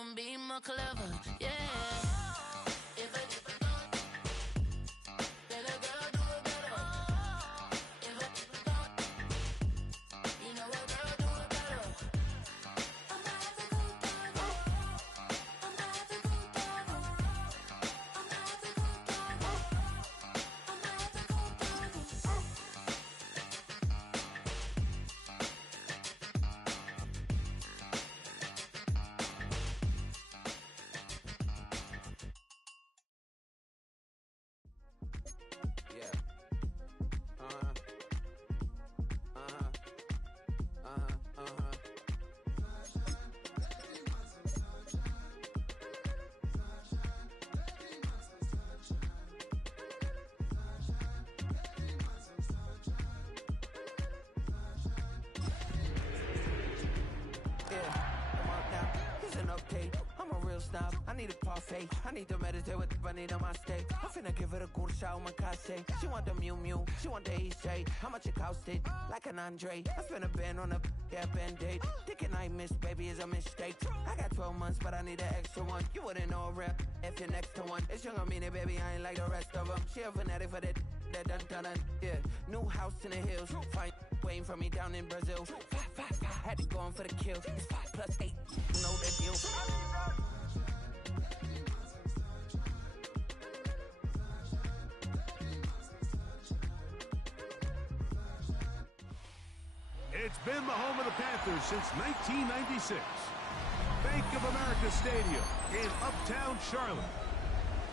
gon' be more clever, yeah. If a then a girl do it better. If a you know a girl do it better. I'm not the good dog. I'm not the good dog. I'm not the good dog. I'm not the good dog. Yeah. Uh-huh. Uh-huh. Uh-huh. Uh-huh. Yeah, I'm up now. Here's an update. I'm a real snob. I need a parfait. I need to meditate with the bunny on my steak. I'm finna give it a good shot, my case. She want the Mew Mew. She want the EJ. How much it costed? Like an Andre. I spent a band on a band-aid. Thinking I miss, baby, is a mistake. I got 12 months, but I need an extra one. You wouldn't know a rep if you're next to one. It's young, I mean it, baby. I ain't like the rest of them. She a fanatic for that dun. Yeah, new house in the hills. Fine, waiting for me down in Brazil. Had to go on for the kill. It's 5 plus 8. You know the deal. It's been the home of the Panthers since 1996. Bank of America Stadium in Uptown Charlotte.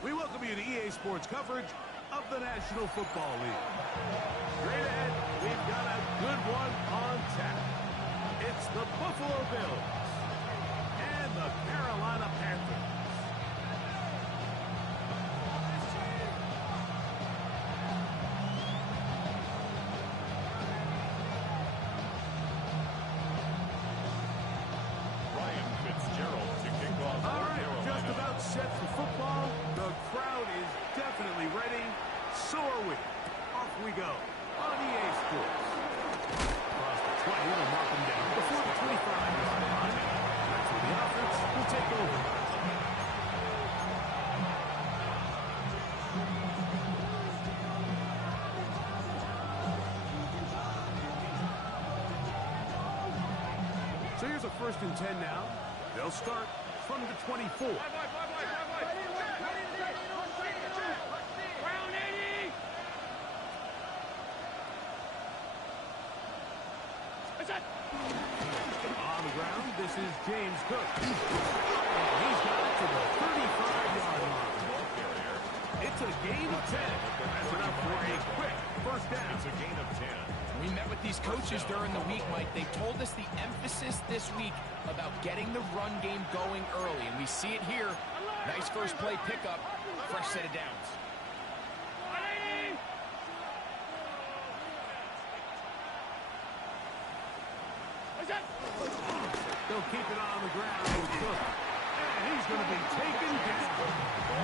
We welcome you to EA Sports coverage of the National Football League. Straight ahead, we've got a good one on tap. It's the Buffalo Bills and the Carolina Panthers. All right, just about set for football. The crowd is definitely ready. So are we. Off we go on EA Sports. Across the 20, they'll mark them down before the 25-yard line. That's where the offense will take over. So here's a 1st and 10 now. They'll start from the 24. On the ground, this is James Cook. And he's got it to the 35-yard line. It's a gain of 10. That's enough for a quick 1st down. It's a gain of 10. We met with these coaches during the week, Mike. They told us the emphasis this week about getting the run game going early, and we see it here. Nice first play pickup, fresh set of downs. They'll keep it on the ground with Cook. And he's going to be taken down.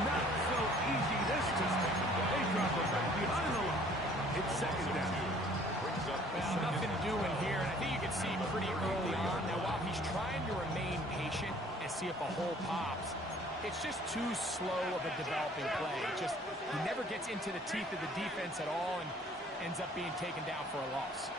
Not so easy this time. They drop him back behind the line. It's 2nd down. Well, nothing doing here, and I think you can see pretty early on. Now, while he's trying to remain patient and see if a hole pops, it's just too slow of a developing play. He never gets into the teeth of the defense at all and ends up being taken down for a loss.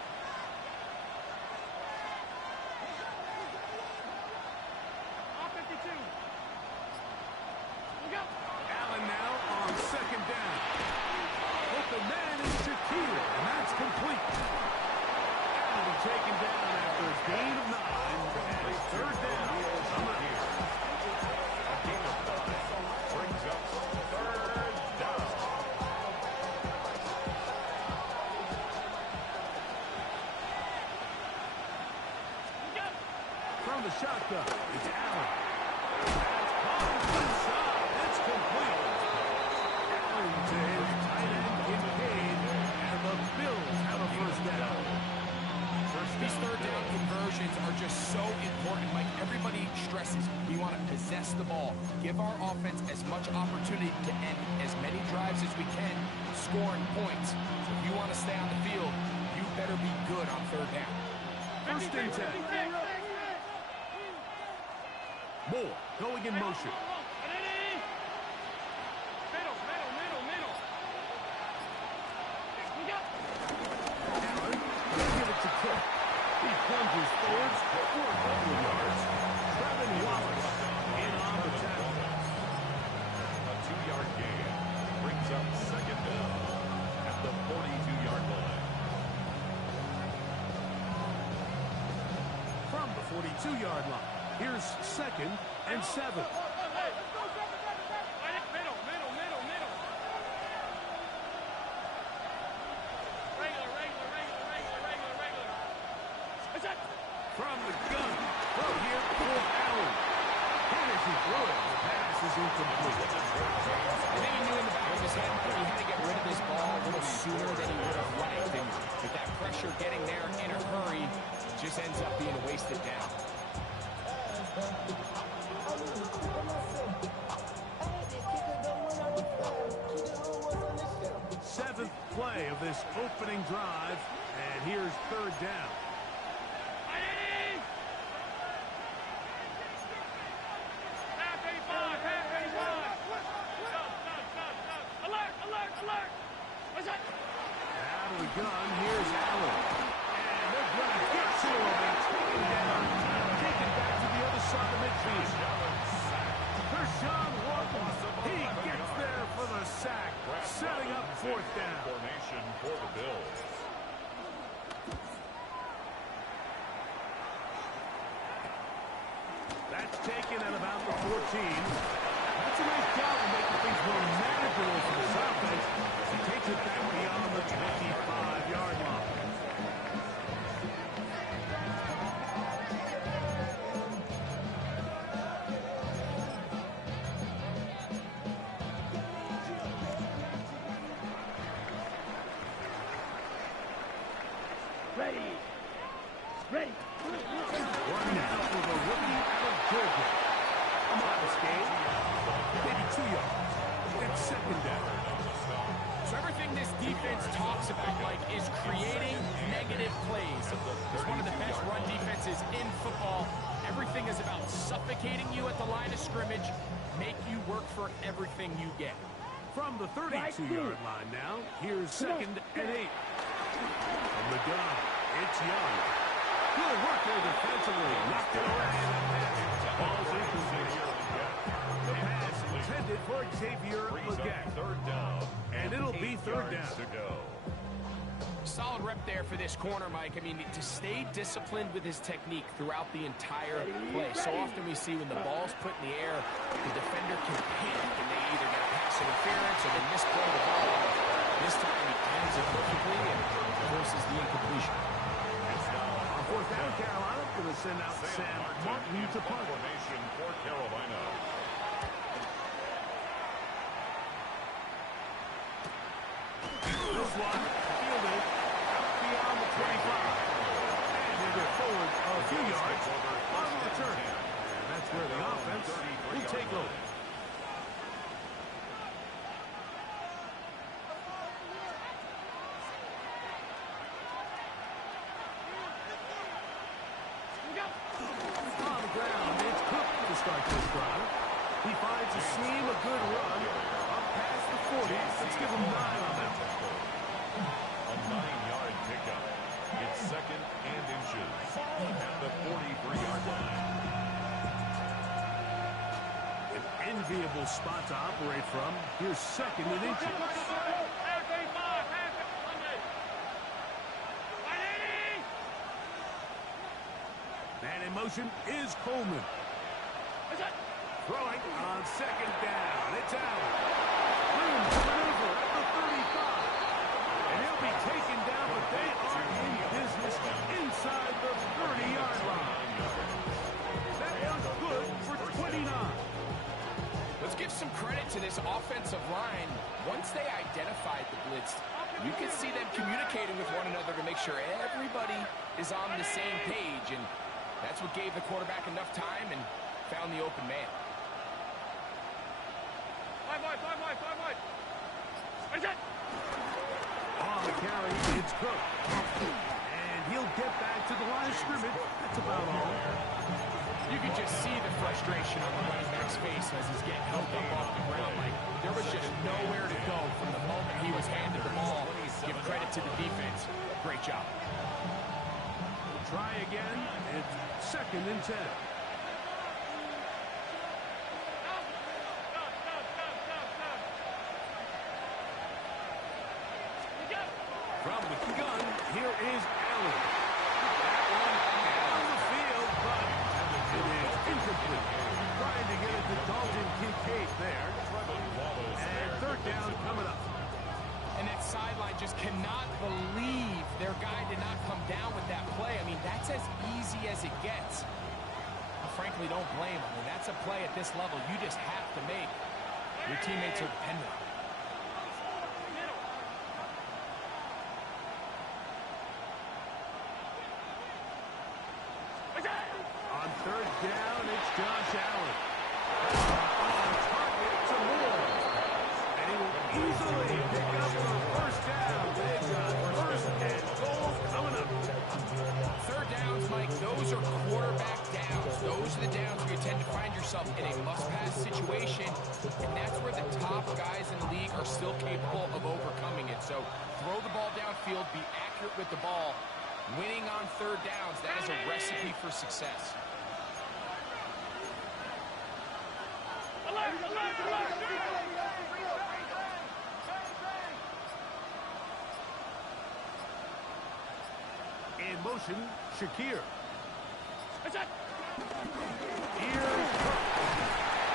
Allen now on 2nd down. Open man is Shakir, and that's complete. Allen taken down after a gain of 9. And it's 3rd down. A gain of 5 brings up 3rd down. From the shotgun, it's Allen. That's caught inside. It's complete. Allen to his tight end, Kincaid, and the Bills have a 1st down. These 3rd down conversions are just so important, Mike. Everybody stresses we want to possess the ball, give our offense as much opportunity to end as many drives as we can, scoring points. So if you want to stay on the field, you better be good on 3rd down. 1st and 10. Moore going in motion. Allen will give it to Cook. He plunges forwards for a couple of yards. Trevin Wallace in on the tackle. A 2-yard gain brings up second down at the 42-yard line. From the 42-yard line, here's 2nd and 7. From the gun, throw here for Allen. And as he threw it, the pass is incomplete. I think he knew in the back of his head that he had to get rid of this ball a little sooner than he would have liked. And with that pressure getting there in a hurry, it just ends up being a wasted down. Seventh play of this opening drive, and here's 3rd down. Out of the gun, here's Allen. And they're going to get to him and take him down. Take it back to the other side of midfield. Kershawn Walton, he gets there for the sack, setting up 4th down. Formation for the Bills. That's taken at about the 14. That's a nice job of making things more manageable for this offense as he takes it back beyond the 25-yard line. One now for the rookie out of Georgia. A modest gain, maybe 2 yards. It's 2nd down. So everything this defense talks about, Mike, is creating negative plays. It's one of the best run defenses in football. Everything is about suffocating you at the line of scrimmage, make you work for everything you get. From the 32-yard line now, here's 2nd and 8. From the gun, it's Young. Good work there defensively. Knocked it away. Ball's incomplete. The pass intended for Xavier Legette. 3rd down. And it'll be 3rd down. To go. Solid rep there for this corner, Mike. I mean, to stay disciplined with his technique throughout the entire play. So often we see when the ball's put in the air, the defender can panic and they either get pass interference or they misplay the ball. This time he ends it perfectly and forces the incompletion. On 4th down, Carolina going to send out Sam Martin to punt. Formation for Carolina. This one fielded out beyond the 25. And they get forward a few yards on the return. And that's where the offense will take over. On the ground, it's Cook to start this drive. He finds a seam, a good run, up past the 40. Let's give him 9 on that one. A 9-yard pickup. It's 2nd and inches at the 43-yard line. An enviable spot to operate from. Here's 2nd and inches. Man in motion is Coleman. Throwing on 2nd down. It's Allen. Room to maneuver at the 35. And he'll be taken down, but they are in business inside the 30-yard line. That is good for 29. Let's give some credit to this offensive line. Once they identified the blitz, you could see them communicating with one another to make sure everybody is on the same page. And that's what gave the quarterback enough time and found the open man. On the carry, it's Cook. And he'll get back to the line of scrimmage. That's about all. You can just see the frustration on the running back's face as he's getting helped up off the ground. Like, there was just nowhere to go from the moment he was handed the ball. Give credit to the defense. Great job. Try again. It's 2nd and 10. From the gun, here is Allen. That one on the field, but it is incomplete. Trying to get it to Dalton Kincaid there. And 3rd down coming up. And that sideline just cannot believe their guy did not come down with that play. I mean, that's as easy as it gets. I frankly don't blame him. I mean, that's a play at this level you just have to make. Your teammates are dependent on it. On 3rd down, it's Josh Allen. On target to Moore. And he will easily pick up the 1st down. They've got 1st and goal coming up. 3rd downs, Mike, those are quarterback downs. Those are the downs where you tend to find yourself in a must-pass situation, and that's where the top guys in the league are still capable of overcoming it. So throw the ball downfield, be accurate with the ball. Winning on 3rd downs, that is a recipe for success. In motion, Shakir. Here's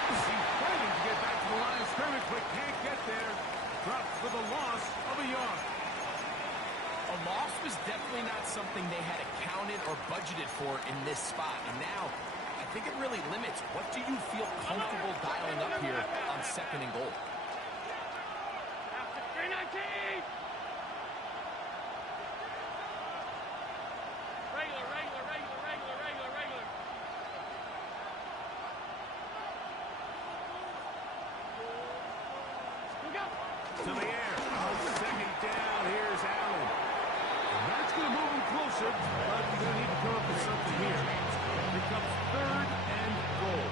he's fighting to get back to the line of scrimmage, but can't get there. Dropped for the loss of a yard. A loss was definitely not something they had accounted or budgeted for in this spot. And now, I think it really limits what do you feel comfortable dialing up here on 2nd and goal. To the air. On 2nd down, here's Allen. And that's going to move him closer, but you're going to need to come up with something here. Here comes 3rd and goal.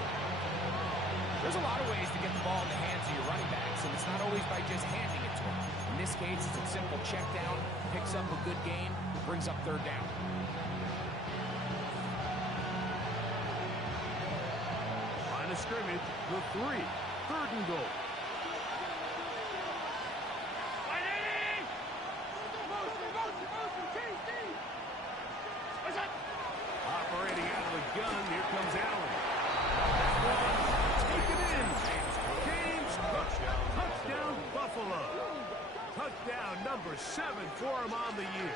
There's a lot of ways to get the ball in the hands of your running backs, and it's not always by just handing it to them. In this case, it's a simple check down, picks up a good gain, brings up 3rd down. Line of scrimmage, the 3. 3rd and goal. Operating out of the gun, here comes Allen. Taken in. James Cook. Touchdown, Buffalo. Touchdown number 7 for him on the year.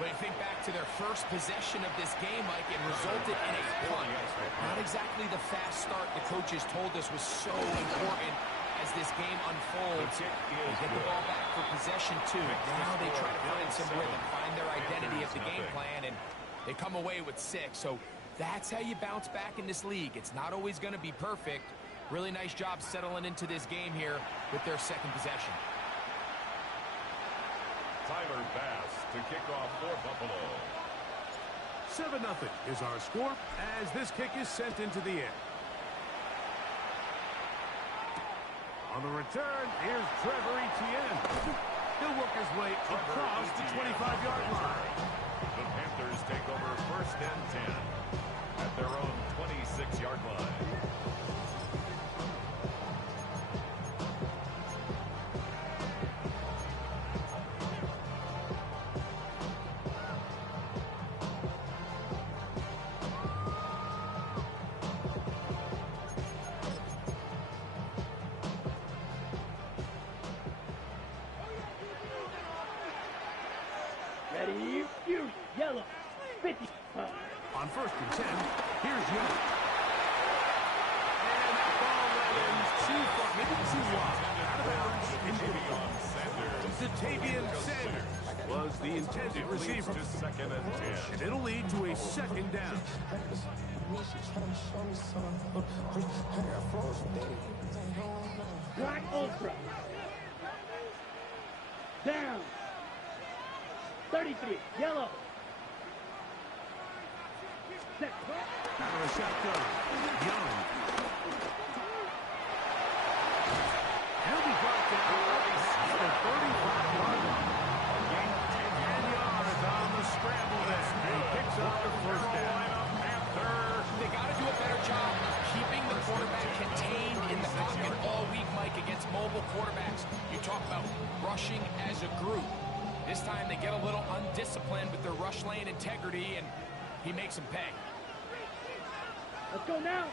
When you think back to their first possession of this game, Mike, it resulted in a punt. Not exactly the fast start the coaches told us was so important as this game unfolds. They get the ball back for possession 2. Now they try to find some rhythm, find their identity of the game plan, and they come away with 6. So that's how you bounce back in this league. It's not always going to be perfect. Really nice job settling into this game here with their 2nd possession. Tyler Bass to kick off for Buffalo. 7-0 is our score as this kick is sent into the air. On the return, here's Trevor Etienne. He'll work his way across the 25-yard line. The Panthers take over 1st and 10 at their own 26-yard line. Ready, you yellow, 50. On 1st and 10, here's Young. And that ball went in too far, maybe too wide. Out of bounds, incomplete. Zatavian Sanders was the intended receiver. To 2nd and 10. And it'll lead to a 2nd down. Black Ultra. Down. 33, yellow. Set. Out of the shotgun. Young. He'll be brought down at the 35-yard line. And yards on the scramble there. And he picks up the first down. They got to do a better job of keeping the quarterback contained in the pocket all week, Mike, against mobile quarterbacks. You talk about rushing as a group. This time they get a little undisciplined with their rush lane integrity, and he makes them pay. Let's go now.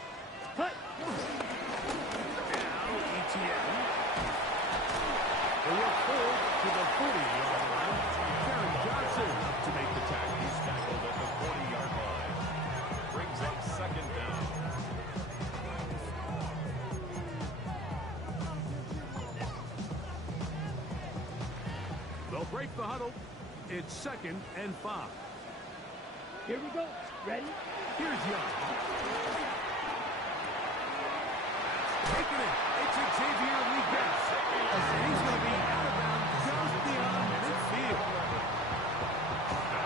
Hut. Now, ETN. They will forward to the 40-yard line. Karen Johnson up to make the tackle. He's tackled at the 40-yard line. Brings up second down. They'll break the huddle. It's 2nd and 5. Here we go. Ready? Here's Young. Taking it. It's Xavier Legas. He's going to be out of bounds just beyond midfield.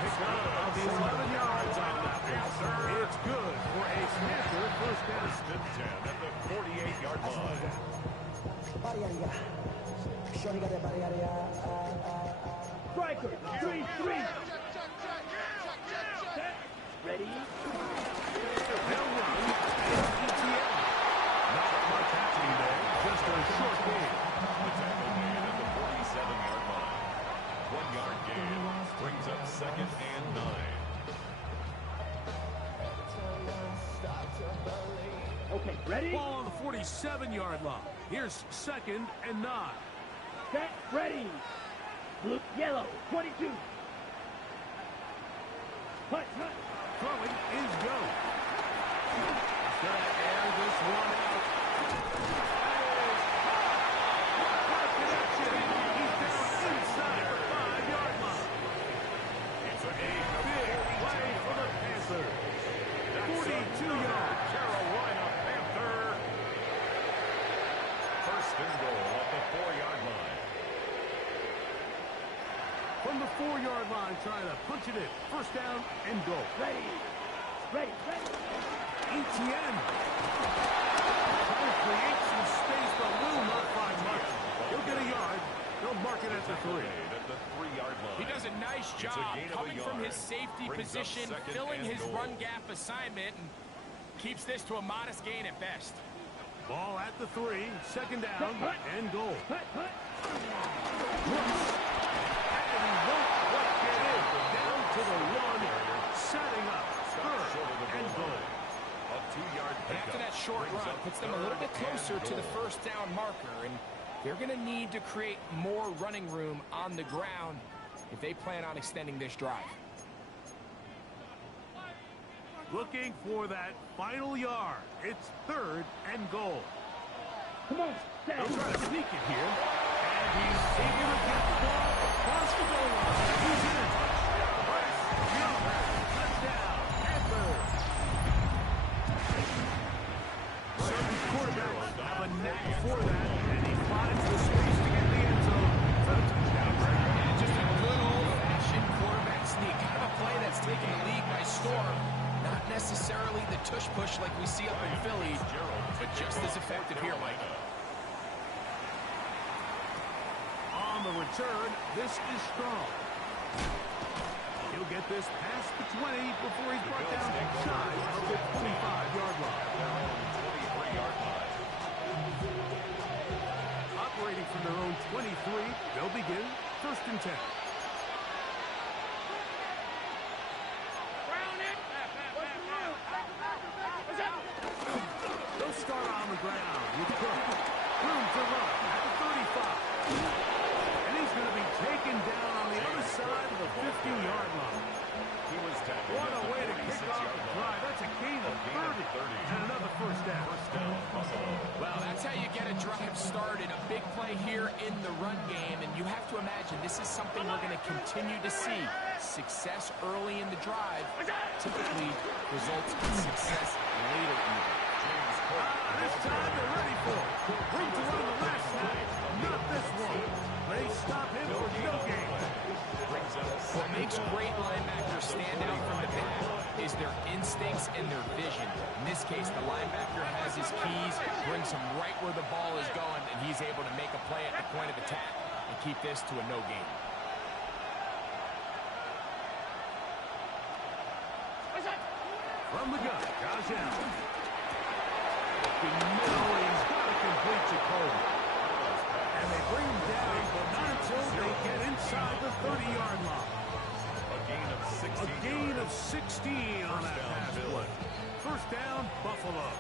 Pick up of the 11 yards on that one. It's good for a Panther first down. First and 10 at the 48-yard line. Striker. 3-3. Set. Ready? They'll run. It's ETN. Not much happening there. Just a short game. The tackle made at the 47-yard line. 1-yard gain. Brings up second and 9. Okay, ready? Ball on the 47-yard line. Here's 2nd and 9. Set. Ready. Blue, yellow. 22. Hut, hut. Throwing is go. He's going to air this one out. What connection. He's down inside the 5-yard line. It's a Big play for the Panthers. 42 yards. Carolina Panther. First and goal at the 4-yard line. From the 4-yard line, trying to punch it in. First down and goal. Ready. Ready, ready. ETN. Trying to create some space, but will not find much. He'll get a yard. They'll mark it at the 3. At the 3-yard line. He does a nice It's a job gain of a coming from yard. his safety Brings up position, second filling and his goal. run gap assignment, and keeps this to a modest gain at best. Ball at the 3. Second down and goal. Hut, hut. And he won't quite get in. Down to the 1. Setting up. Third and goal. A 2-yard And pickup. after that short Brings run, up puts them a little bit third closer and to the goal. first down marker, and they're going to need to create more running room on the ground if they plan on extending this drive. Looking for that final yard. It's 3rd and goal. Come on. Set. They'll try to sneak it here. And he's able to get the ball across the goal line. He's in. Young. Touchdown. Panthers. Certain quarterbacks have a knack for that, and he finds the space to get in the end zone for the touchdown. And just a good old-fashioned quarterback sneak. Kind of a play that's taken the league by storm. Not necessarily the tush-push like we see up in Philly, but just as effective here, Mike. On the return, this is strong. He'll get this past the 20 before he's brought down shy of the 25-yard line. 23-yard line. Operating from their own 23, they'll begin 1st and 10. They'll start on the ground with Cook. Room to run at the 35. And he's going to be taken down on the other side of the 50-yard line. He was tackled What at a the way to kick off 36-yard the line. drive. That's a gain of 30. And another first down. First down, Buffalo. Well, that's how you get a drive started. A big play here in the run game, and you have to imagine this is something we're going to continue to see. Success early in the drive typically results in success later in the drive. James Cook. This time they're ready for it. Room to run the last snap. Not this one. They stop him for no gain. What makes great linebackers stand out from the pack is their instincts and their vision. In this case, the linebacker has his keys, brings him right where the ball is going, and he's able to make a play at the point of attack and keep this to a no gain. From the gun, Josh Allen. In the middle, he's got to complete to Cole. And they bring him down, but not until they get inside the 30-yard line. A gain of 16. A gain of 16 on that pass play. First down, Buffalo.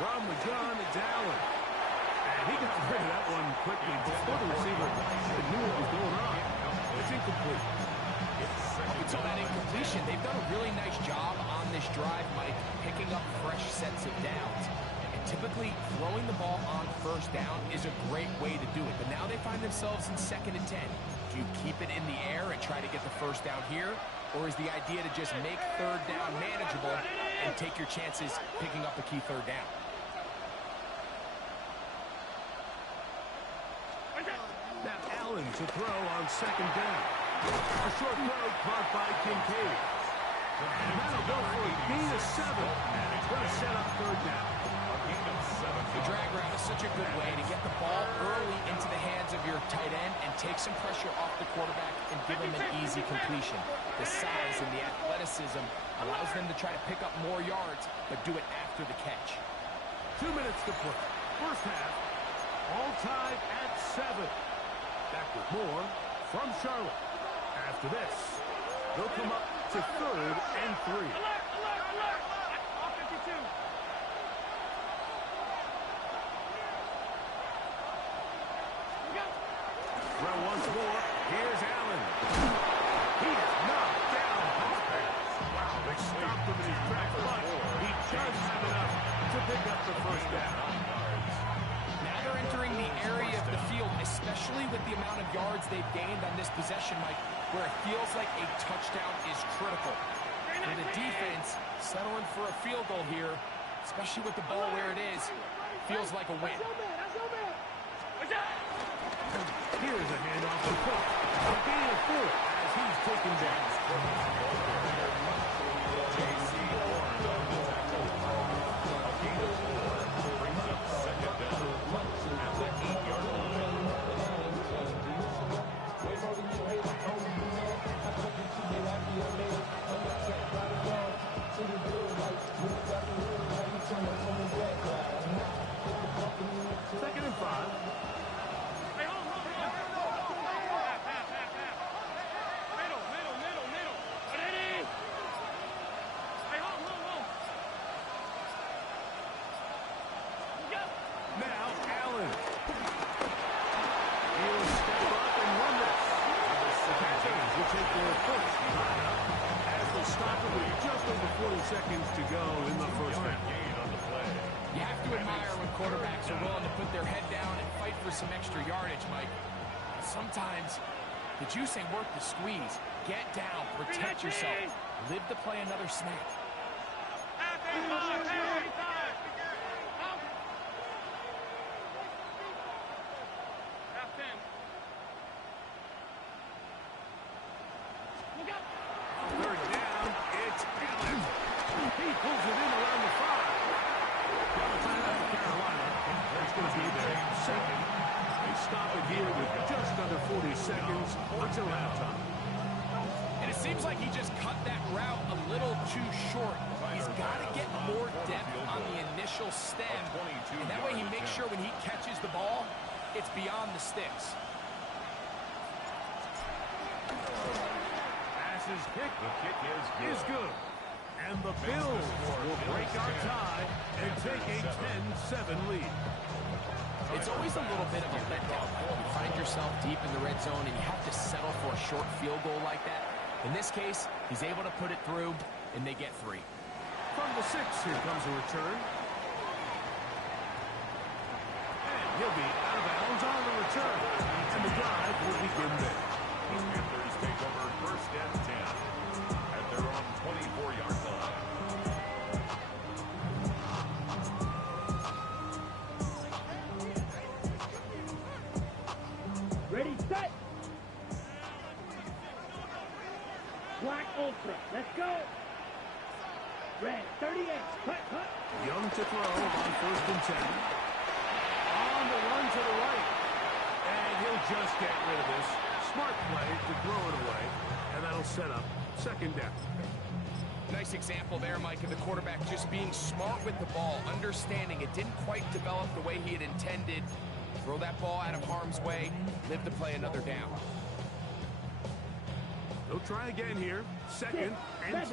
From the gun, it's Allen. And he gets rid of that one quickly before the receiver knew what was going on. It's incomplete. Up until that incompletion, they've done a really nice job on this drive, Mike, picking up fresh sets of downs. And typically, throwing the ball on first down is a great way to do it. But now they find themselves in 2nd and 10. Do you keep it in the air and try to get the first down here? Or is the idea to just make 3rd down manageable and take your chances picking up a key 3rd down? Now Allen to throw on 2nd down. A short throw caught by Kincaid. And that'll go for a gain of 7. And it's going to set up 3rd down. A gain of 7. The drag route is such a good way to get the ball early into the hands of your tight end and take some pressure off the quarterback and give him an easy completion. The size and the athleticism allows them to try to pick up more yards, but do it after the catch. 2 minutes to play. First half, all tied at 7. Back with more from Charlotte. After this, they'll come up to 3rd and 3. Throw once more. Here's Allen. He is knocked down. Wow, they stopped him in his track, but he does have enough to pick up the first down. Now they're entering the area of the field, especially with the amount of yards they've gained on this possession, Mike, where it feels like a touchdown is critical. For the defense, settling for a field goal here, especially with the ball where it is, feels like a win. Here's a handoff to Cook. A gain of 4 as he's taken down. J.C. Horn on the tackle. A gain of 4 brings up 2nd down at the 8-yard line. Second and 5. Now Allen. He'll step up and run this. The Panthers will take their first timeout as they stop it with just over 40 seconds to go in the first half. Gain on the play. You have to admire when quarterbacks are willing to put their head down and fight for some extra yardage, Mike. Sometimes the juice ain't worth the squeeze. Get down, protect yourself, live to play another snap. Third down, it's Allen. He pulls it in around the 5. Got a timeout for Carolina. That's going to be their second. They stop it here with just under 40 seconds until halftime. And it seems like he just cut that route a little too short. He's got to get more depth on the initial stem, and that way he makes sure when he catches the ball, it's beyond the sticks. Passes kick The kick is good. And the Bills will break our tie and take a 10-7 lead. It's always a little bit of a letdown. You find yourself deep in the red zone and you have to settle for a short field goal like that. In this case, he's able to put it through, and they get 3. From the 6, here comes a return. And he'll be out of bounds on the return. And the drive will begin there. The Panthers take over 1st and 10 at their own 24-yard line. Ready, set. Black Ultra. Let's go. Red 38. Hut, hut. Young to throw on 1st and 10. On the run to the right. And he'll just get rid of this. Smart play to throw it away. And that'll set up 2nd down. Nice example there, Mike, of the quarterback just being smart with the ball, understanding it didn't quite develop the way he had intended. Throw that ball out of harm's way, live to play another down. They'll try again here. 2nd and 10.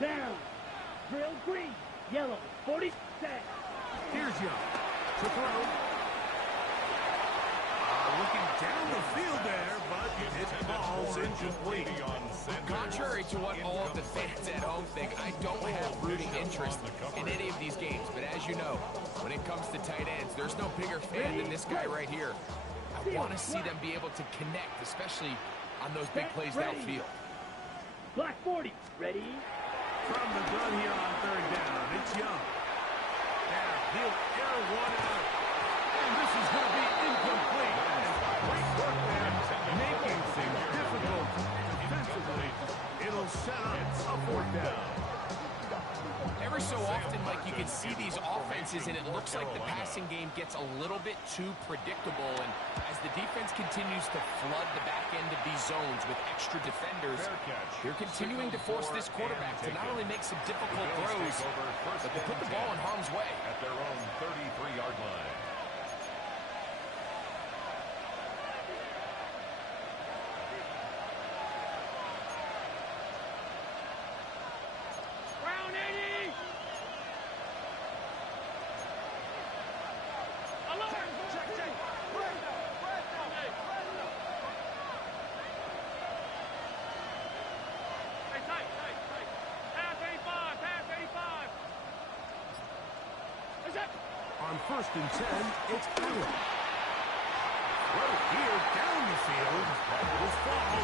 Down. Drill green. Yellow 40. Set. Here's Young to throw. Looking down the field there, but it falls incomplete. Contrary to what all of the fans at home think, I don't have rooting interest in any of these games. But as you know, when it comes to tight ends, there's no bigger fan than this guy right here. I want to see them be able to connect, especially on those big plays downfield. Black 40. Ready. From the gun here on 3rd down, it's Young. Now he'll air one out. And this is going to be incomplete. Great work there, making things difficult defensively. It'll set up a 4th down. Every so often, Mike, you can see these offenses, and it looks like the passing game gets a little bit too predictable. And as the defense continues to flood the back end of these zones with extra defenders, they're continuing to force this quarterback to not only make some difficult throws, but to put the ball in harm's way. At their own 33-yard line. On 1st and 10, it's Allen. Right here, down the field. This ball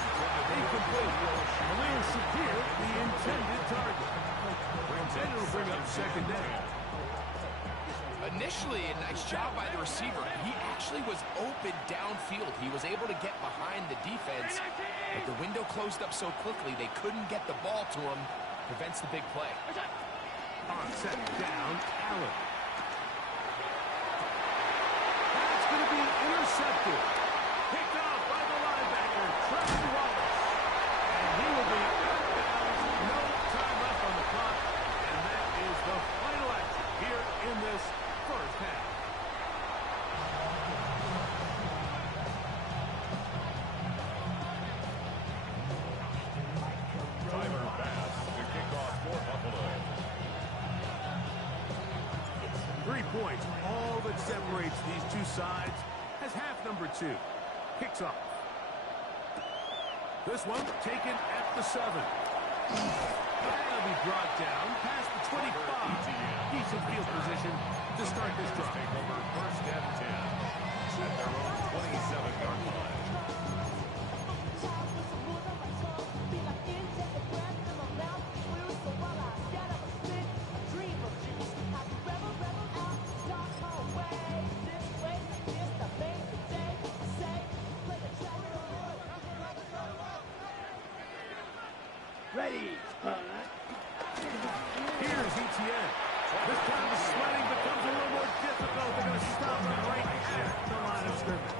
incomplete. Khalil Shakir, the intended target. And it'll bring up 2nd down. Initially, a nice job by the receiver. He actually was open downfield. He was able to get behind the defense, but the window closed up so quickly they couldn't get the ball to him. Prevents the big play. On 2nd down, Allen. That's going to be intercepted. Picked off by the linebacker, Trevor Wallace. And he will be out of bounds. No time left on the clock. And that is the final action here in this 1st half. Tyler Bass to kick off for Buffalo. 3 points, all that separates these two sides, as half number 2 kicks off. This one taken at the 7. That'll be brought down past the 25. Decent field position to start this drive. Take over 1st and 10 at their own 27-yard line. Ready. Here's Etienne. This time the sledding becomes a little more difficult. They're going to stop him right at the line of scrimmage.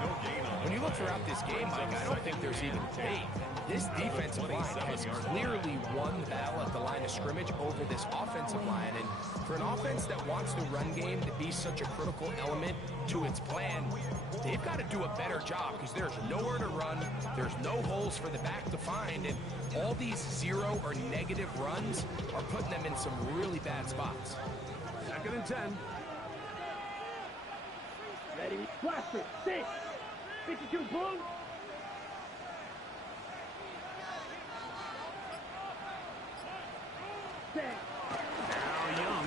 No gain on When you look throughout this game, Mike, I don't think there's even debate. This defensive line has clearly won the battle at the line of scrimmage over this offensive line. And for an offense that wants the run game to be such a critical element to its plan, they've got to do a better job because there's nowhere to run. There's no holes for the back to find. And all these 0 or negative runs are putting them in some really bad spots. 2nd and 10. Ready. Blaster. 6. 52 blue. Set. Now Young.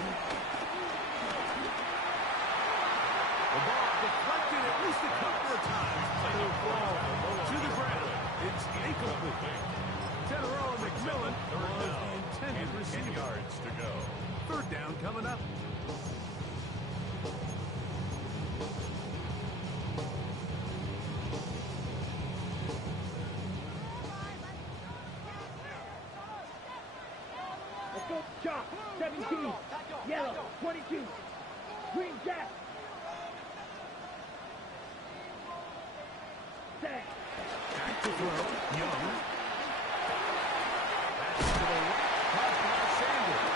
The ball deflected at least a couple of times. But it'll fall to the ground. It's incomplete. Teteroa McMillan was the intended receiver. 10 yards to go. 3rd down coming up. drop. 17. Yellow, 22. Green jack. Set. Back to throw. Young. That's to the right. Caught by Sanders.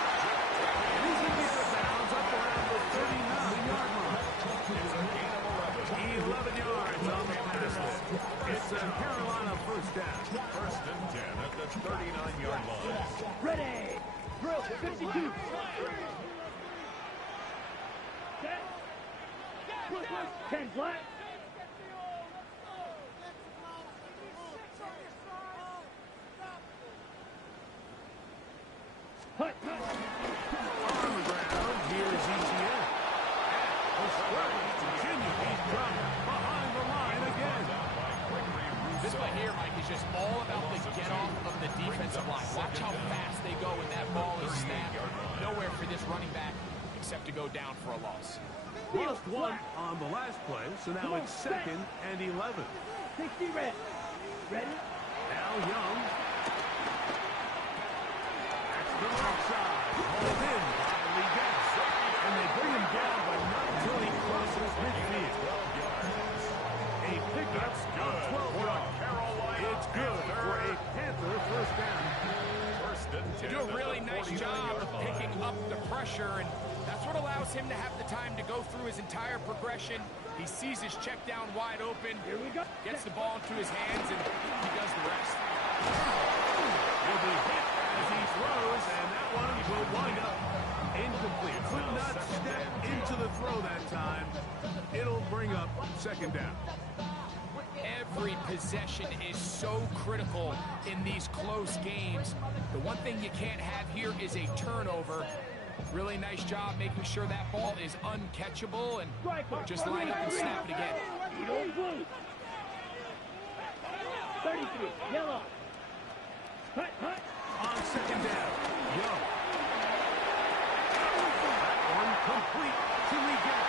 And he's going to get the bounds up around the 39-yard line. It's a gain of 11. 11 yards on the pass. It's a Carolina first down. First and 10 at the 39-yard line. Ready. Drill, 52. Set. 10 flat. Hut. On the ground, here's ETN. The strike continues. He's dropped behind the line again. This play here, Mike, is just all about the get-off of the defensive line. Watch how fast they go when that ball is snapped. Nowhere for this running back except to go down for a loss. Lost one on the last play, so now it's second and 11. 60 red. Ready? Now Young. That's the right side. Hauled in by Leggett. And they bring him down, but not until he crosses midfield. A pickup of 12 yards. It's good for a Panther first down. First and 10 Do a really at the nice job 49-yard line. picking up the pressure, and that's what allows him to have the time to go through his entire progression. He sees his check down wide open, Here we go. gets the ball into his hands, and he does the rest. Will be hit as he throws, and that one will wind up incomplete. Could not step into the throw that time. It'll bring up second down. Every possession is so critical in these close games. The one thing you can't have here is a turnover. Really nice job making sure that ball is uncatchable, and just line up and snap it again. Eagle blue. 33. Yellow. Hut, hut. On second down, Young. That one complete to Leggett.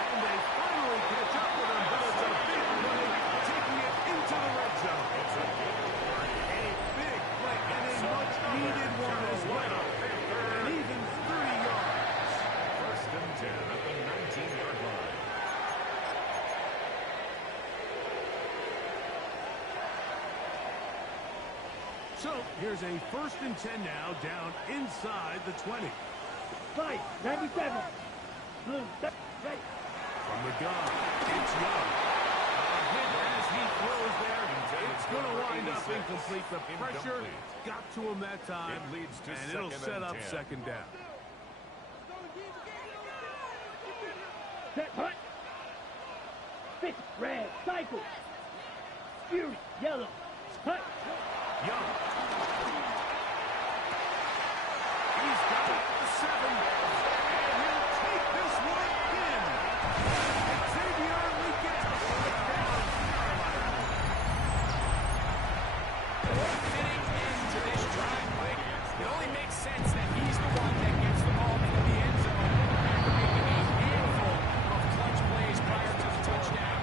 And they finally catch up with him, but it's a big play, taking it into the red zone. It's a big play. A big play and a much-needed one as well. And even 30 yards. First and 10 at the 19-yard line. So here's a first and 10 now, down inside the 20. Fight. 97. Blue. Right. From the gun, it's Young. A hit as he throws there. It's going to wind up incomplete. The pressure got to him that time. It leads to and it'll second set and up 10. second down. Set. Hut. 6. Red. Cycle. Fury. Yellow. Hut. Young. He's got it. The 7. And he'll take this one in. Xavier Leggett. Down Carolina. Fitting into this drive, Mike. It only makes sense that he's the one that gets the ball into the end zone after making a handful of clutch plays prior to the touchdown.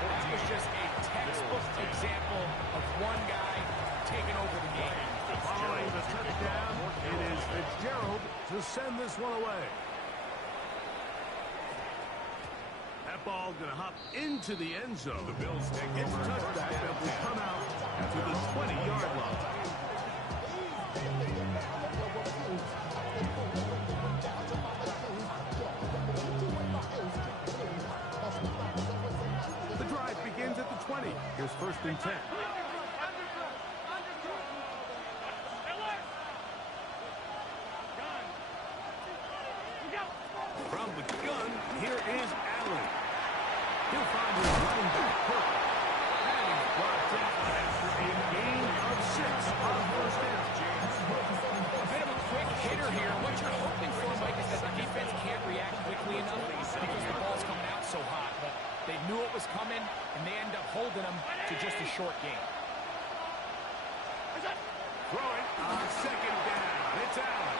That was just a textbook example of one guy taking over the game. Following the touchdown, it is Fitzgerald to send this one away. That ball going to hop into the end zone. The Bills take It's over first touchback down that will 10. come out to the 20-yard line. The drive begins at the 20. Here's first and 10. From the gun, here is Allen. He'll find his running back perfect. And he's brought down after a gain of 6 on first down. A bit of a quick hitter here. What you're hoping for, Mike, is that the defense can't react quickly enough because the ball's coming out so hot. But they knew it was coming, and they end up holding them to just a short game. Throwing on second down. It's Allen.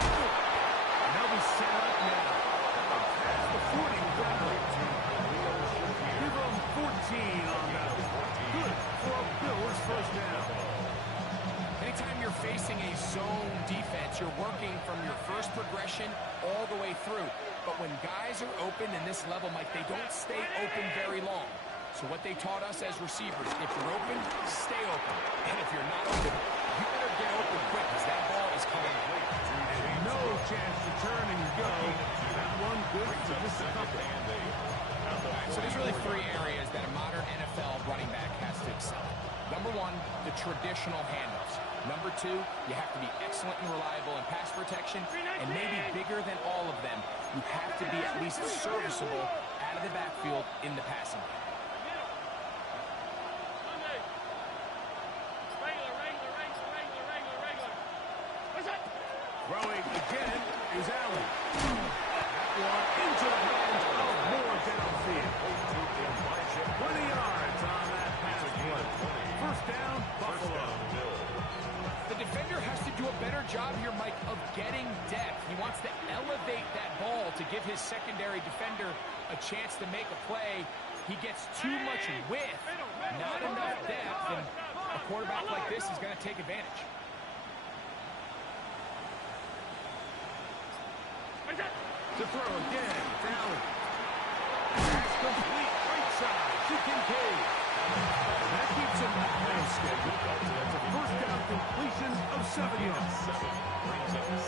And they'll be set up now. Past the 40 roughly. Give them 14 on that. Good for a Bills first down. Anytime you're facing a zone working from your first progression all the way through. But when guys are open in this level, Mike, they don't stay open very long. So what they taught us as receivers, if you're open, stay open. And if you're not open, you better get open quick because that ball is coming late. And no chance to turn and go. That one good to miss a couple. So there's really three areas that a modern NFL running back has to excel. Number one, the traditional handoffs. Number two, you have to be excellent and reliable in pass protection. And maybe bigger than all of them, you have to be at least serviceable out of the backfield in the passing game. Throwing again is Allen. That one into the hands of Moore downfield. 20 yards on that pass play. First down, Buffalo. The defender has to do a better job here, Mike, of getting depth. He wants to elevate that ball to give his secondary defender a chance to make a play. He gets too much width, not enough depth, and a quarterback like this is going to take advantage. To throw again, Allen. Pass complete, right side to Kincaid. That keeps him on schedule. That's a first down completion of 7 yards.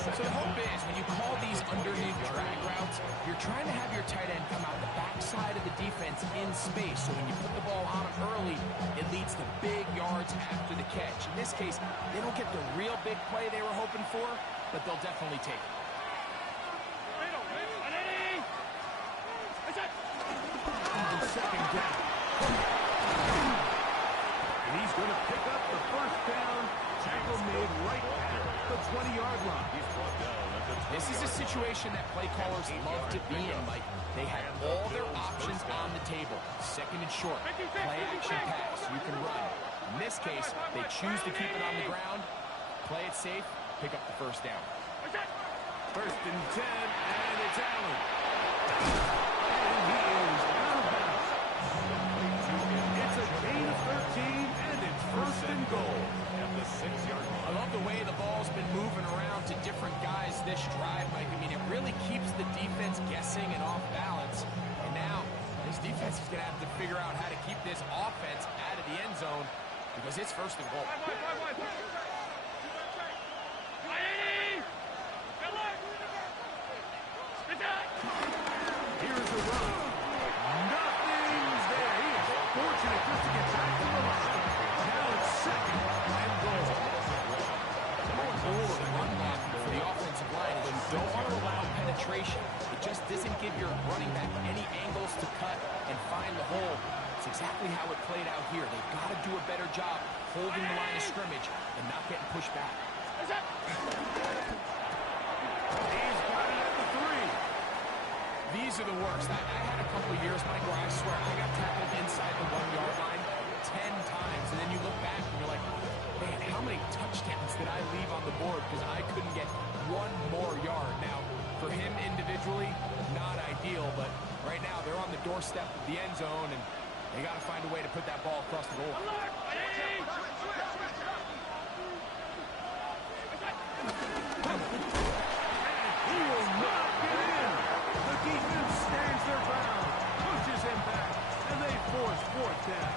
So the hope is when you call these underneath drag routes, you're trying to have your tight end come out the backside of the defense in space. So when you put the ball on him early, it leads to big yards after the catch. In this case, they don't get the real big play they were hoping for, but they'll definitely take it. Second down. And he's going to pick up the first down. Tackle made right at the 20-yard line. This is a situation that play callers love to be in, Mike. They have all their options on the table. Second and short, play action pass, you can run. In this case, they choose to keep it on the ground, play it safe, pick up the first down. First and 10, and it's Allen. And he is out of bounds. It's a gain of 13, and it's first and goal. At the 6-yard line. I love the way the ball's been moving around to different guys this drive, Mike. I mean, it really keeps the defense guessing and off balance. And now, this defense is going to have to figure out how to keep this offense out of the end zone because it's first and goal. Here's a run. Nothing's there. He is fortunate just to get back to the line. Now it's second and goal. Run block for the offensive line is you don't want to allow penetration. It just doesn't give your running back any angles to cut and find the hole. It's exactly how it played out here. They've got to do a better job holding the line of scrimmage and not getting pushed back. He's got it at the 3. These are the worst. I had a couple of years, Mike, where I swear I got tackled inside the 1-yard line 10 times, and then you look back and you're like, man, how many touchdowns did I leave on the board because I couldn't get one more yard? Now, for him individually, not ideal, but right now they're on the doorstep of the end zone, and they got to find a way to put that ball across the goal. He will not get in. The defense stands their ground, pushes him back, and they force fourth down.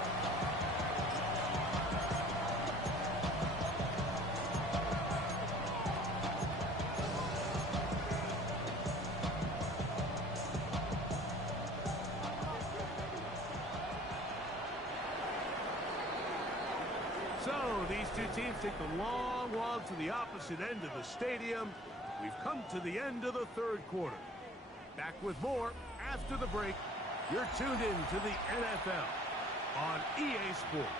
So these two teams take the long walk to the opposite end of the stadium. We've come to the end of the third quarter. Back with more after the break. You're tuned in to the NFL on EA Sports.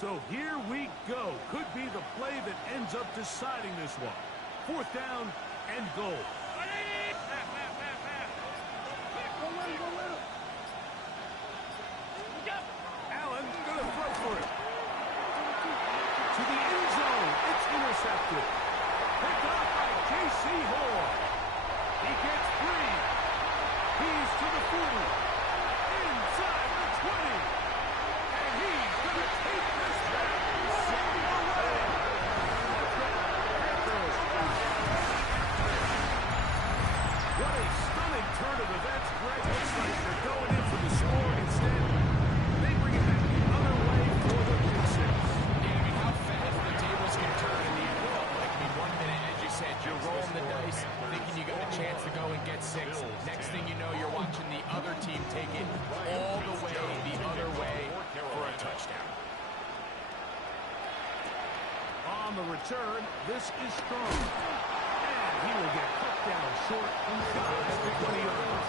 So here we go. Could be the play that ends up deciding this one. Fourth down and goal. Allen gonna throw for it. To the end zone. 6. Next thing you know, you're watching the other team take it all the way the other way for a touchdown. On the return, this is strong. And he will get cut down short inside the 20-yard line.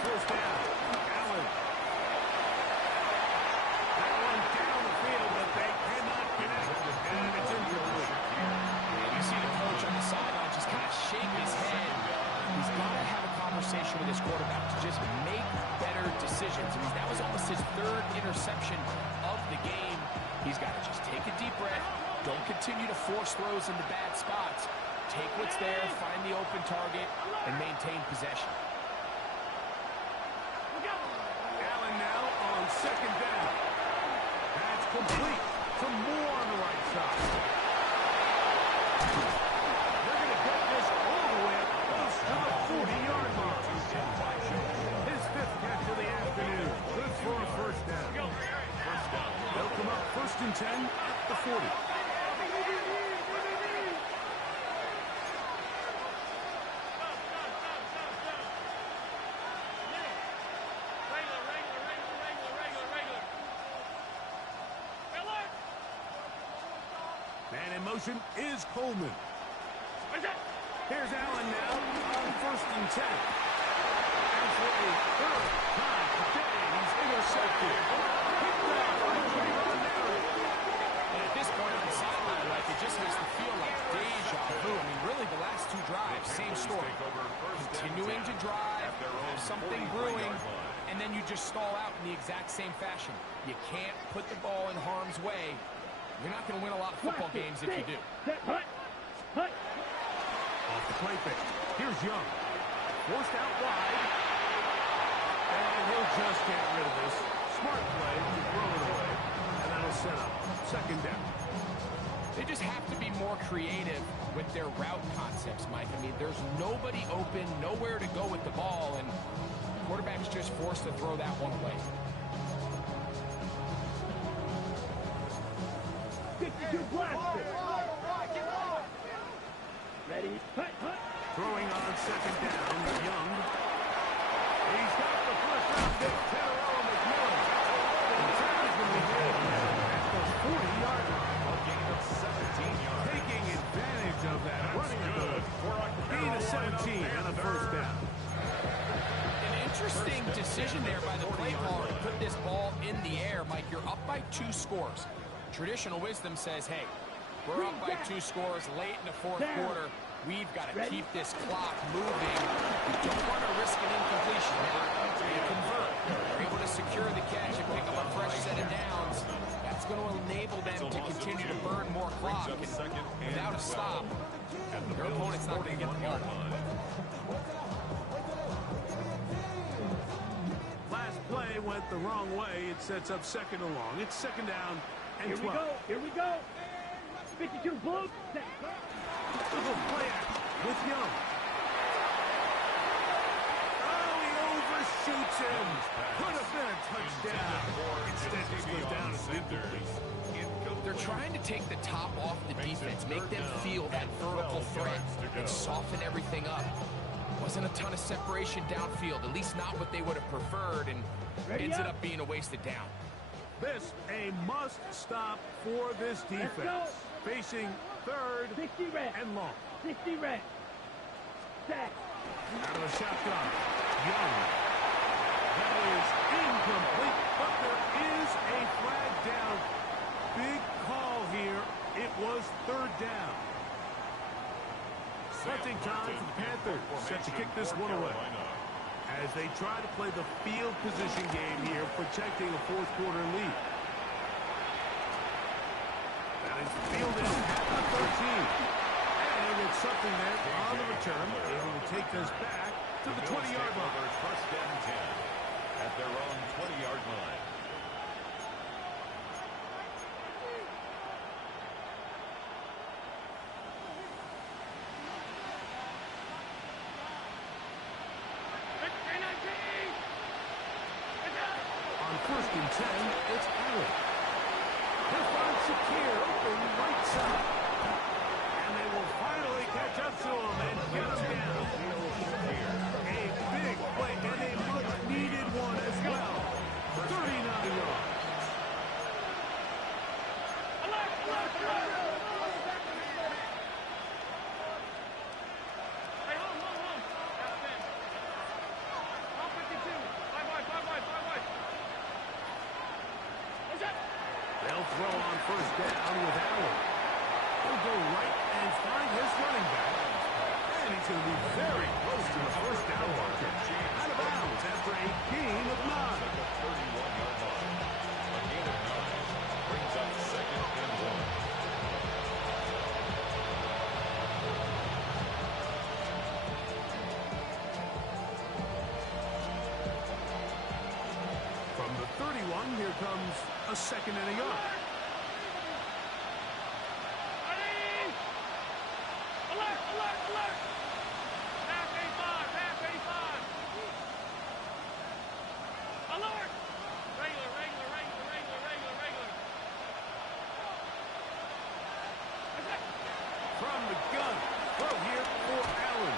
First down, Allen. That one down the field, but they cannot connect. And it's incomplete. You see the coach on the sideline just kind of shake his head. He's got to have a conversation with his quarterback to just make better decisions. I mean, that was almost his 3rd interception of the game. He's got to just take a deep breath. Don't continue to force throws into bad spots. Take what's there, find the open target, and maintain possession. Allen now on second down. That's complete to Moore on the right side. They're going to get this all the way up close to the 40-yard line. His 5th catch of the afternoon. Good for a first down. They'll come up 1st and 10 at the 40. Man in motion is Coleman. Here's Allen now on 1st and 10. And for a 3rd time today, he's intercepted. And at this point on the sideline, like, it just has to feel like deja vu. I mean, really, the last 2 drives, same story. Continuing to drive, have something brewing, and then you just stall out in the exact same fashion. You can't put the ball in harm's way. You're not going to win a lot of football games if you do. Off the play fake. Here's Young. Forced out wide. And he'll just get rid of this. Smart play to throw it away. And that'll set up 2nd down. They just have to be more creative with their route concepts, Mike. I mean, there's nobody open, nowhere to go with the ball, and the quarterback's just forced to throw that one away. 52 blaster. Ready? Throwing on 2nd down. Young. He's got the 1st-round pick. Terrell McMillan. And Terry's going to be good at the 40-yard line. A gain of 17 yards. Taking advantage of that running ability. Gain of 17 and a 1st down. An interesting decision there by the play caller to put this ball in the air. Mike, you're up by 2 scores. Traditional wisdom says, hey, we're up by 2 scores late in the 4th quarter. We've got to keep this clock moving. We don't want to risk an incompletion. Now, they convert. They're able to secure the catch and pick up a fresh set of downs. That's going to enable them to continue to burn more clock. And without a stop, their opponent's not going to get the ball. Last play went the wrong way. It sets up 2nd and long. It's 2nd down and 12. Here we go. 52 blue. Little play action with Young. Oh, he overshoots him. Could have been a touchdown. Instead, he goes down as incomplete. They're trying to take the top off the defense, make them feel that vertical threat, and soften everything up. Wasn't a ton of separation downfield, at least not what they would have preferred, and ended up being a wasted down. This a must-stop for this defense. Facing 3rd 60 red. and long. 60 red. Set. Out of the shotgun. Young. That is incomplete, but there is a flag down. Big call here. It was 3rd down. Punting time for the Panthers. Set to kick this one away. As they try to play the field position game here, protecting a 4th quarter lead. That is fielded at the 13. And it's something there on the return. Able to take this back to the 20-yard line. 1st and 10 at their own 20-yard line. and 10, it's Allen. He'll find Shakir open right side. And they will finally catch up to him and get him down. A big play and a much-needed one as well. 39 yards. They'll throw on first down with Allen. He'll go right and find his running back. And he's going to be very close to the first down marker. Out of bounds after a gain of 9. 31-yard line. A gain of 9 brings up 2nd and 1. From the 31, here comes a 2nd and a yard. From the gun, throw here for Allen.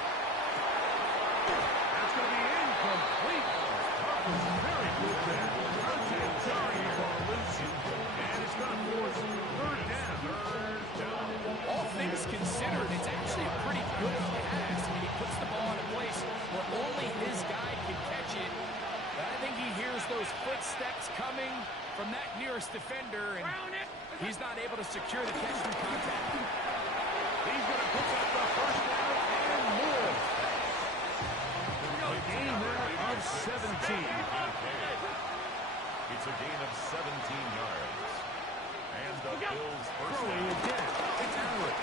That's going to be incomplete. That was very good there. Contact jarring the ball loose. And it's going to force 3rd down. All things considered, it's actually a pretty good pass. I mean, he puts the ball in a place where only his guy can catch it. But I think he hears those footsteps coming from that nearest defender, and he's not able to secure the catch through contact. He's going to pick up the first down and more. A gain there of 17. It's a gain of 17 yards. And the Bills first Throwing down. again. It's Allen.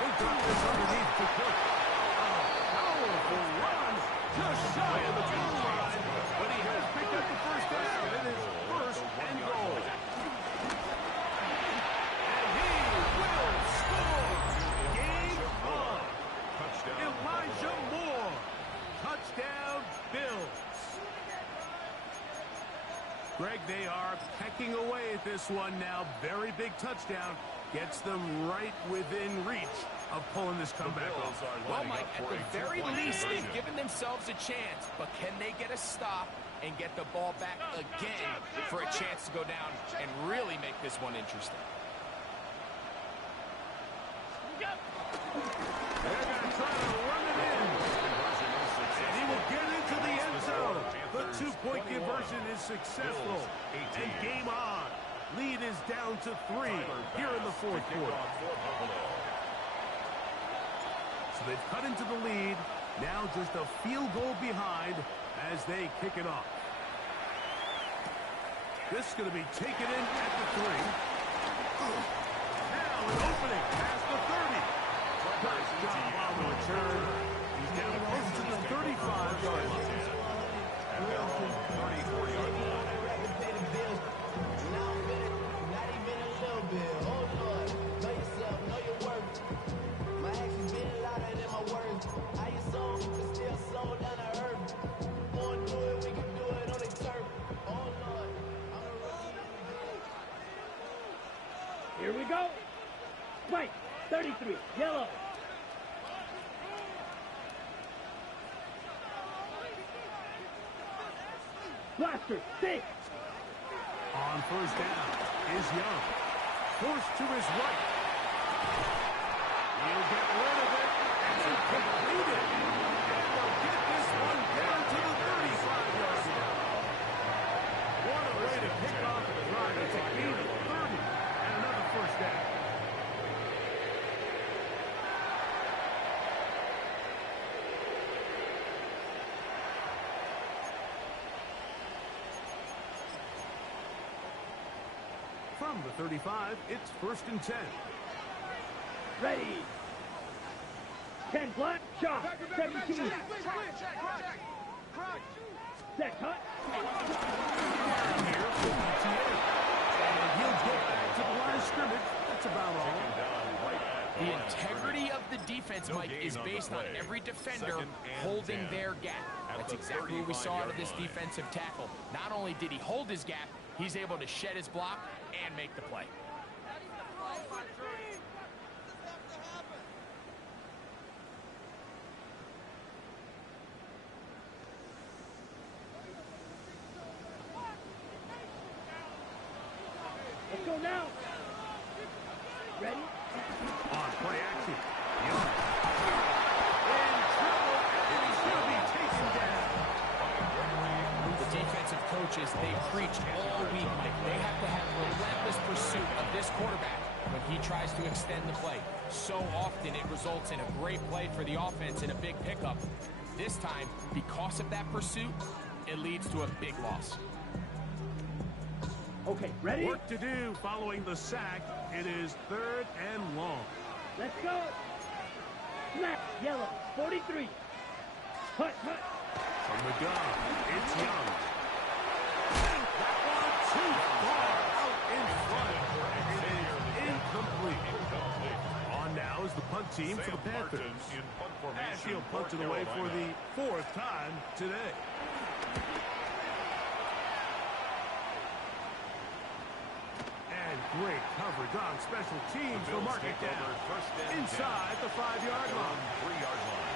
They drop this underneath to Cook. A powerful run just shy of the goal line. But he has picked up the first down. It is 1st and goal. And he will score. Game on. Touchdown. Elijah Moore. Touchdown, Bills. Greg, they are pecking away at this one now. Very big touchdown. Gets them right within reach of pulling this comeback off. Well, Mike, at the very least, they've given themselves a chance. But can they get a stop and get the ball back again for a chance to go down and really make this one interesting? They're going to try to run it in. And he will get into the end zone. The 2-point conversion is successful. And game on. Lead is down to 3 here in the 4th quarter. So they've cut into the lead. Now just a field goal behind as they kick it off. This is going to be taken in at the 3. Now an opening past the 30. Nice job on the return. He's down close to the 35-yard line. And their own 34-yard line. Here we go. Spike, 33, yellow. Blaster, 6. On first down is Young. Forced to his right. He'll get rid of it as he completed. And they'll get this one down to the 35-yard line. What a way to kick off the drive. It's a gain of 30 and another first down. From the 35, it's 1st and 10. Ready. 10 black, shot, 17. Set cut. Here for ETA. And he'll get back to the line of scrimmage. That's about all. The integrity of the defense, Mike, is based on every defender holding their gap. That's exactly what we saw out of this defensive tackle. Not only did he hold his gap, he's able to shed his block and make the play. Let's go now. Ready? On play action. Young. In trouble, and he's going to be taken down. The defensive coaches, they preach all week, Mike. They have to have relentless pursuit of this quarterback when he tries to extend the play. So often it results in a great play for the offense and a big pickup. This time, because of that pursuit, it leads to a big loss. Okay, ready? Work to do following the sack. It is 3rd and long. Let's go. Snap. Yellow. 43. Hut, hut. From the gun, it's Young. That one too far out in front. It is incomplete. On now is the punt team for the Panthers. As he'll punt it away for the 4th time today. And great coverage on special teams for marking down inside the 5-yard line. 3-yard line.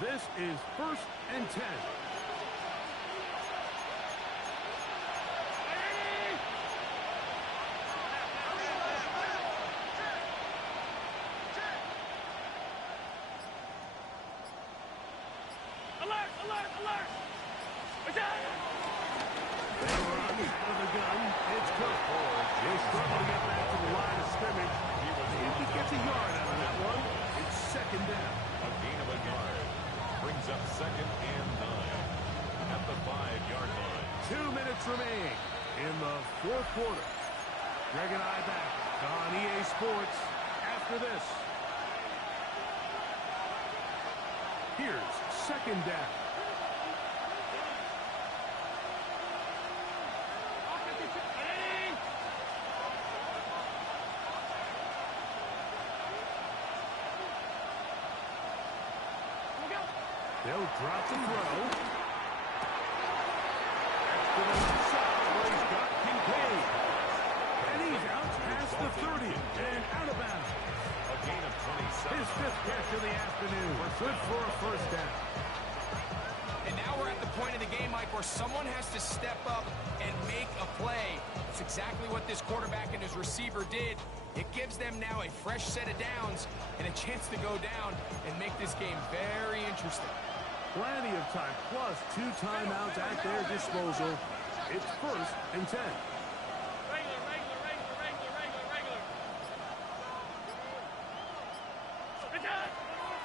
This is 1st and 10. Alert, alert, alert. They were on the side of the gun. It's Cook. They struggle to get back to the line of scrimmage. If he gets a yard out of that one, it's 2nd down. A gain of a yard. Brings up 2nd and 9 at the 5-yard line. 2 minutes remaining in the 4th quarter. Greg and I back on EA Sports after this. Here's 2nd down. They'll drop the throw. To the left side where he's got Kincaid. And he's out past the 30 and out of bounds. A gain of 27. His 5th catch of the afternoon. Good for a 1st down. And now we're at the point of the game, Mike, where someone has to step up and make a play. It's exactly what this quarterback and his receiver did. It gives them now a fresh set of downs and a chance to go down and make this game very interesting. Plenty of time, plus 2 timeouts at their disposal. It's 1st and 10.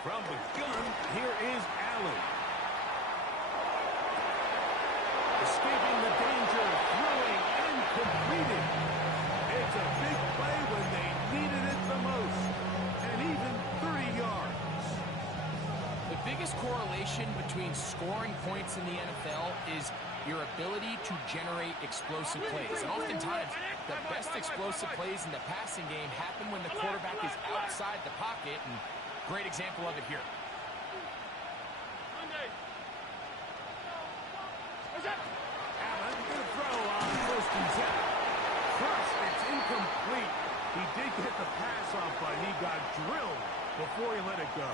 From the gun, here is Allen. Escaping the danger, throwing and completing. It's a big play when they needed it the most. And even 30 yards. The biggest correlation between scoring points in the NFL is your ability to generate explosive plays. And oftentimes, the best explosive plays in the passing game happen when the quarterback is outside the pocket. And great example of it here. Allen going to throw on 1st and 10. First, it's incomplete. He did get the pass off, but he got drilled before he let it go.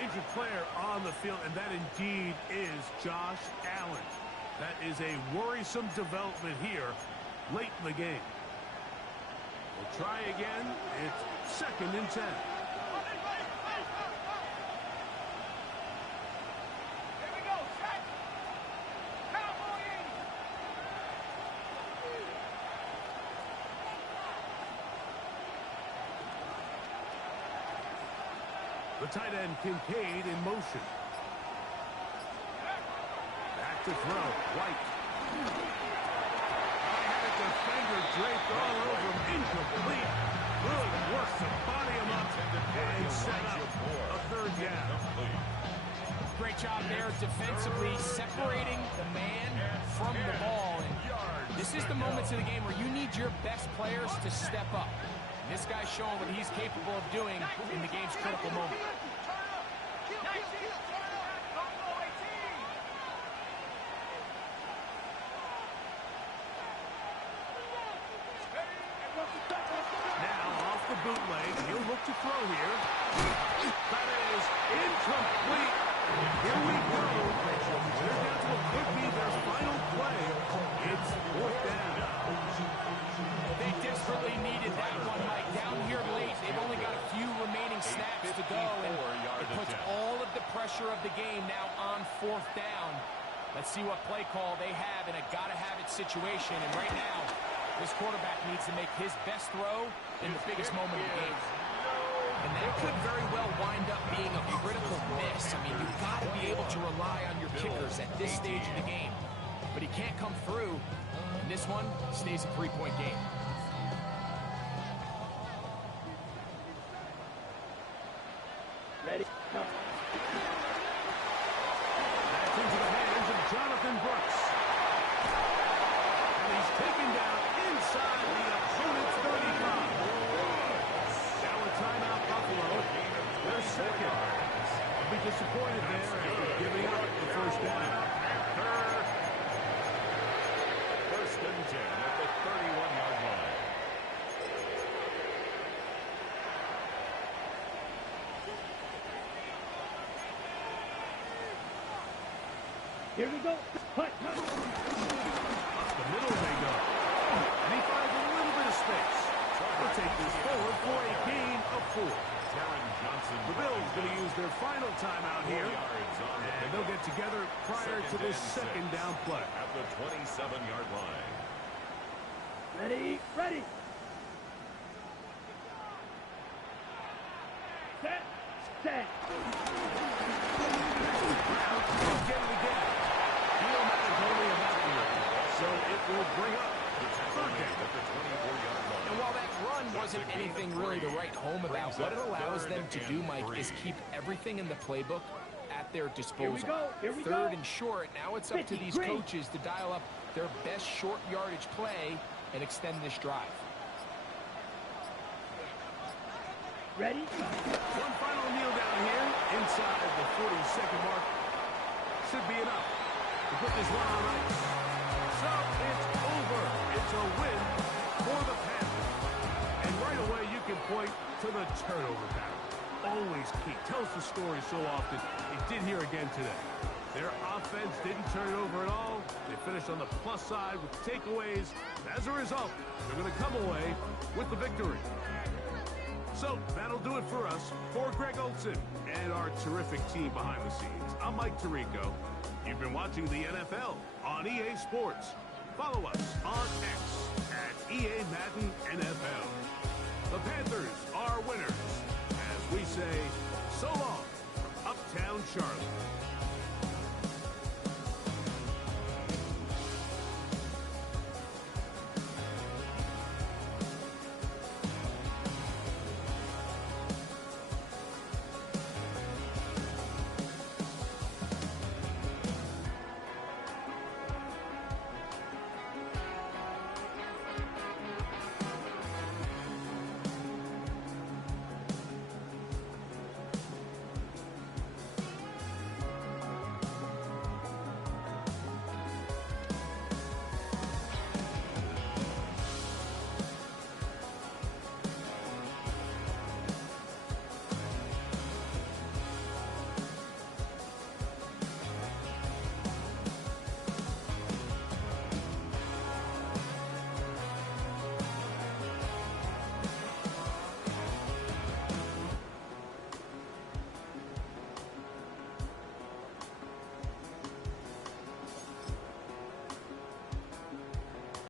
Injured player on the field, and that indeed is Josh Allen. That is a worrisome development here late in the game. We'll try again. It's 2nd and 10. The tight end Kincaid in motion. Back to throw. White. Had a defender draped all over him. Incomplete. Good work to body him up and set up a 3rd down. Great job there defensively, separating the man from the ball. And this is the moments of the game where you need your best players to step up. And this guy's showing what he's capable of doing in the game's critical moment. Bootleg, he'll look to throw here. That is incomplete. Here we go. They're down to what could be their final play. It's fourth down. They desperately needed that one, Mike. Down here late, they've only got a few remaining snaps to go, and it puts all of the pressure of the game now on fourth down. Let's see what play call they have in a gotta-have-it situation, and right now, this quarterback needs to make his best throw in the biggest moment of the game. And that could very well wind up being a critical miss. I mean, you've got to be able to rely on your kickers at this stage of the game. But he can't come through, and this one stays a three-point game. Ready? That's into the hands of Jonathan Brooks. And he's taken down inside the opponent's 35. Now a timeout, Buffalo. They're second. They'll be disappointed there after giving up the first down. First and 10 at the 31-yard line. Here we go. Hut. Up the middle they go. And he finds a little bit of space. They'll take this forward for a gain of 4. The Bills going to use their final timeout here. And they'll get together prior to this second down play. At the 27-yard line. Ready? Ready. Set. Set. Again and again. Neomatic only evaporated. So it will bring up third down. At the 24-yard line. And while that run wasn't anything really to write home about, what it allows them to do, Mike, is keep everything in the playbook at their disposal. Here we go. Third and short, now it's up to 50, these green. coaches to dial up their best short yardage play and extend this drive. Ready? One final kneel down here inside the 40-second mark. Should be enough to put this one on ice. So it's over. It's a win for the Panthers. And right away you can point to the turnover battle. Always key. Tells the story so often. It did here again today. Their offense didn't turn it over at all. They finished on the plus side with takeaways. As a result, they're going to come away with the victory. So that'll do it for us. For Greg Olson and our terrific team behind the scenes, I'm Mike Tirico. You've been watching the NFL on EA Sports. Follow us on X at EA Madden NFL. The Panthers are winners.